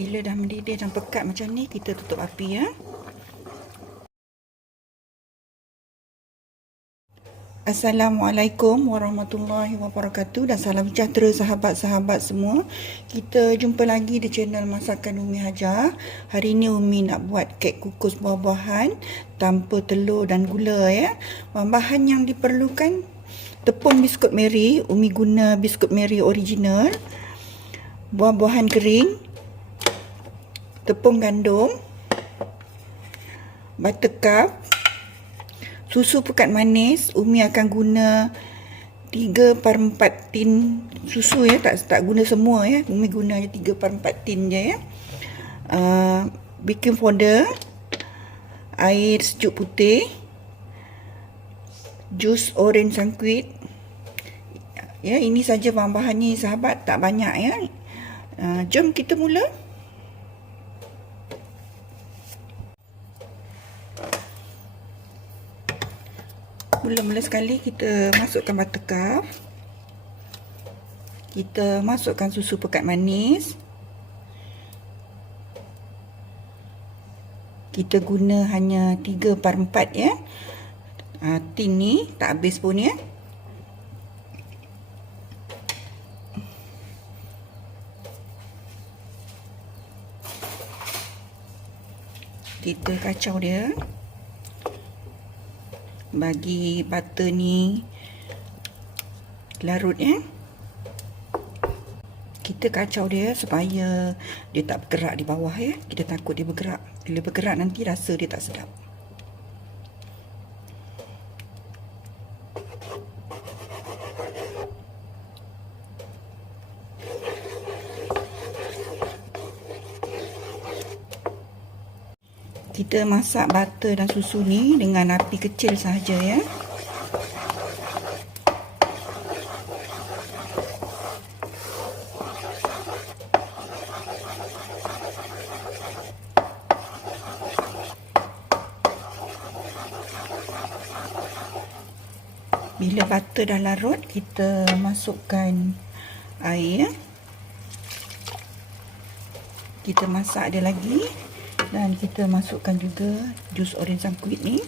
Bila dah mendidih dan pekat macam ni, kita tutup api ya. Assalamualaikum warahmatullahi wabarakatuh dan salam sejahtera sahabat-sahabat semua. Kita jumpa lagi di channel Masakan Umi Hajar. Hari ini Umi nak buat kek kukus buah-buahan tanpa telur dan gula ya. Bahan-bahan yang diperlukan: tepung biskut Mary, Umi guna biskut Mary original, buah-buahan kering, tepung gandum, buttercup, susu pekat manis. Umi akan guna 3/4 tin susu ya, tak guna semua ya. Umi guna 3/4 tin je ya. Baking powder, air sejuk putih, jus orange sangkuit. Ya, ini saja bahan-bahannya sahabat, tak banyak ya. Jom kita mula. Mula-mula sekali kita masukkan buttercup. Kita masukkan susu pekat manis. Kita guna hanya 3/4 ya. Tin ni tak habis pun ya. Kita kacau dia, bagi butter ni larut ya. Kita kacau dia supaya dia tak bergerak di bawah ya. Kita takut dia bergerak. Bila bergerak nanti rasa dia tak sedap. Kita masak butter dan susu ni dengan api kecil sahaja ya. Bila butter dah larut, kita masukkan air. Kita masak dia lagi. Dan kita masukkan juga jus orange sangkuit ni.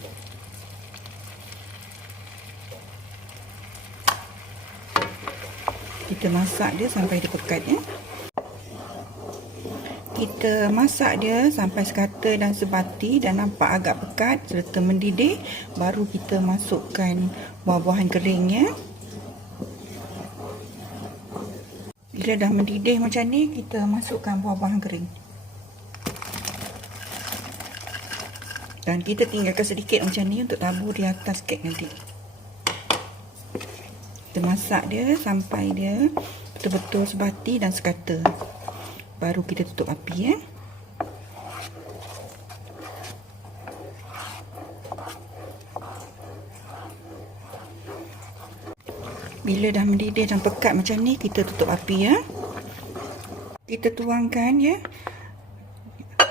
Kita masak dia sampai dia pekat ya. Kita masak dia sampai sekata dan sebati dan nampak agak pekat serta mendidih. Baru kita masukkan buah-buahan kering ya. Bila dah mendidih macam ni, kita masukkan buah-buahan kering. Dan kita tinggalkan sedikit macam ni untuk tabur di atas kek nanti. Kita masak dia sampai dia betul-betul sebati dan sekata. Baru kita tutup api ya. Bila dah mendidih dan pekat macam ni, kita tutup api ya. Kita tuangkan ya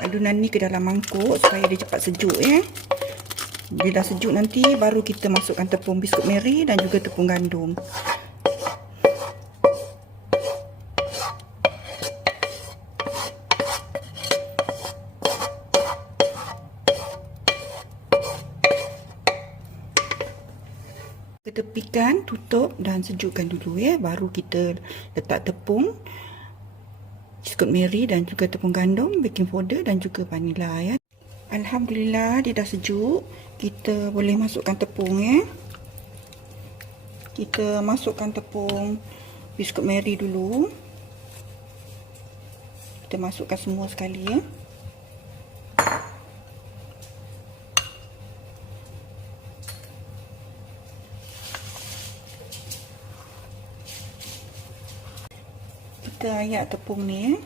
adunan ni ke dalam mangkuk supaya dia cepat sejuk ya. Bila dah sejuk nanti baru kita masukkan tepung biskut Mary dan juga tepung gandum. Ketepikan, tutup dan sejukkan dulu ya. Baru kita letak tepung biskut Mary dan juga tepung gandum, baking powder dan juga vanila ya. Alhamdulillah dia dah sejuk. Kita boleh masukkan tepung ya. Kita masukkan tepung biskut Mary dulu. Kita masukkan semua sekali ya. Kita ayak tepung ni ya.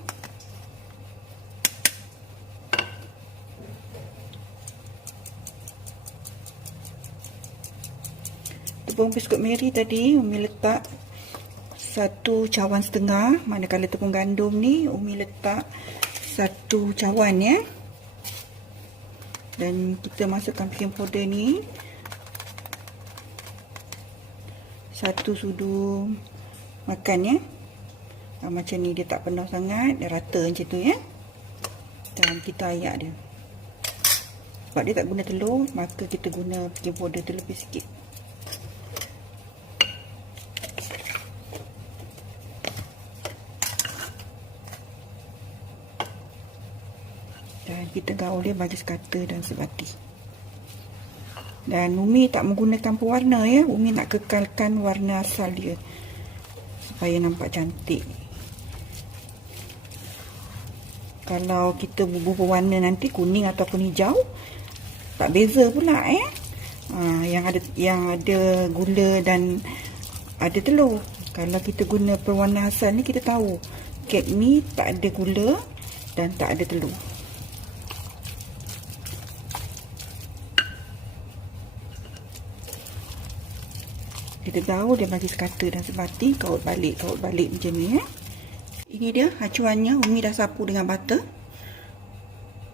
Tepung biskut Mary tadi Umi letak 1 cawan setengah, manakala tepung gandum ni Umi letak 1 cawan ya. Dan kita masukkan baking powder ni 1 sudu makan ya. Macam ni, dia tak penuh sangat, dia rata macam tu ya. Dan kita ayak dia. Sebab dia tak guna telur, maka kita guna baking powder terlebih sikit. Dan kita gaul dia bagi sekata dan sebati. Dan Umi tak menggunakan pewarna ya. Umi nak kekalkan warna asal dia supaya nampak cantik. Kalau kita bubuh pewarna nanti kuning ataupun hijau, tak beza pula ya. Yang ada gula dan ada telur. Kalau kita guna pewarna asal ni, kita tahu kek ni tak ada gula dan tak ada telur. Kita tahu dia bagi sekata dan sebati, kaut balik macam ni ya. Ini dia acuannya. Umi dah sapu dengan butter.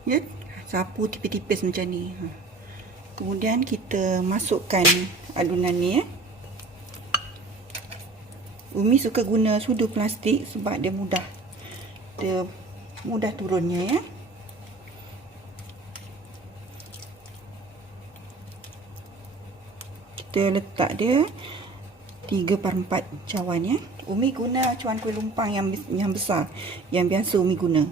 Ya, sapu tipis-tipis macam ni. Kemudian kita masukkan adunan ni ya. Umi suka guna sudu plastik sebab dia mudah turunnya ya. Kita letak dia 3/4 cawan ya. Umi guna cawan kuih lumpang yang besar, yang biasa Umi guna.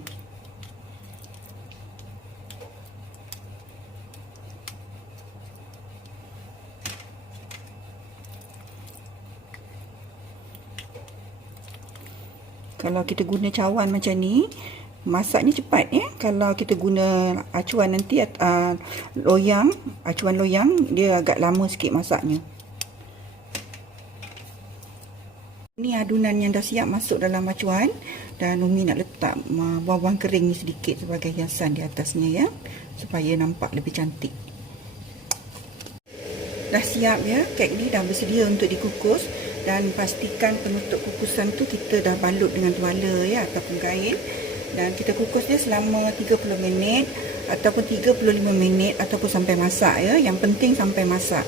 Kalau kita guna cawan macam ni, masaknya cepat ya. Kalau kita guna acuan nanti, acuan loyang, dia agak lama sikit masaknya. Ini adunan yang dah siap masuk dalam acuan. Dan Umi nak letak bawang kering ni sedikit sebagai hiasan di atasnya ya, supaya nampak lebih cantik. Dah siap ya, kek ni dah bersedia untuk dikukus. Dan pastikan penutup kukusan tu kita dah balut dengan tuala ya, ataupun kain. Dan kita kukus dia selama 30 minit ataupun 35 minit ataupun sampai masak ya. Yang penting sampai masak.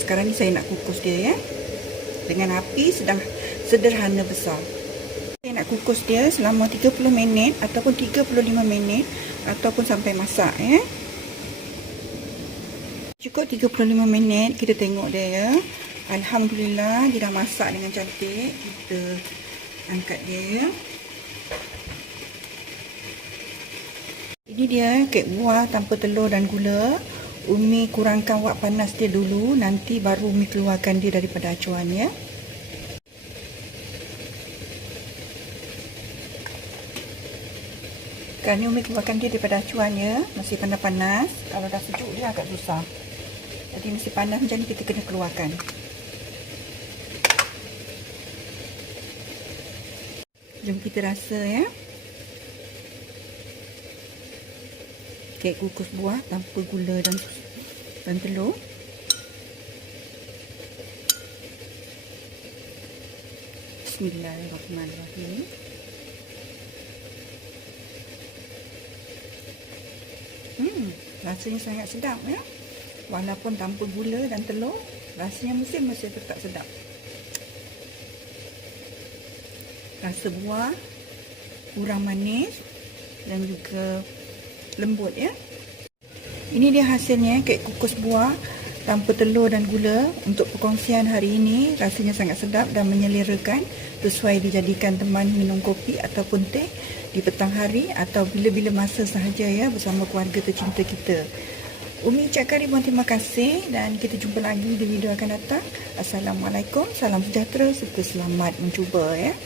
Sekarang ni saya nak kukus dia ya, dengan api sederhana besar. Saya nak kukus dia selama 30 minit ataupun 35 minit ataupun sampai masak ya. Cukup 35 minit, kita tengok dia ya. Alhamdulillah, dia dah masak dengan cantik. Kita angkat dia ya. Ini dia kek buah tanpa telur dan gula. Umi kurangkan wak panas dia dulu, nanti baru Umi keluarkan dia daripada acuan ya. Sekarang ni Umi keluarkan dia daripada acuan ya. Masih panas-panas. Kalau dah sejuk dia agak susah. Jadi masih panas macam ni, kita kena keluarkan. Jom kita rasa ya. Kek kukus buah tanpa gula dan telur. Bismillahirrahmanirrahim. Rasanya sangat sedap ya. Walaupun tanpa gula dan telur, rasanya masih tetap sedap. Rasa buah kurang manis dan juga lembut ya. Ini dia hasilnya, kek kukus buah tanpa telur dan gula untuk perkongsian hari ini. Rasanya sangat sedap dan menyelerakan, sesuai dijadikan teman minum kopi ataupun teh di petang hari atau bila-bila masa sahaja ya, bersama keluarga tercinta kita. Umi ucapkan ribuan terima kasih dan kita jumpa lagi di video akan datang. Assalamualaikum, salam sejahtera serta selamat mencuba ya.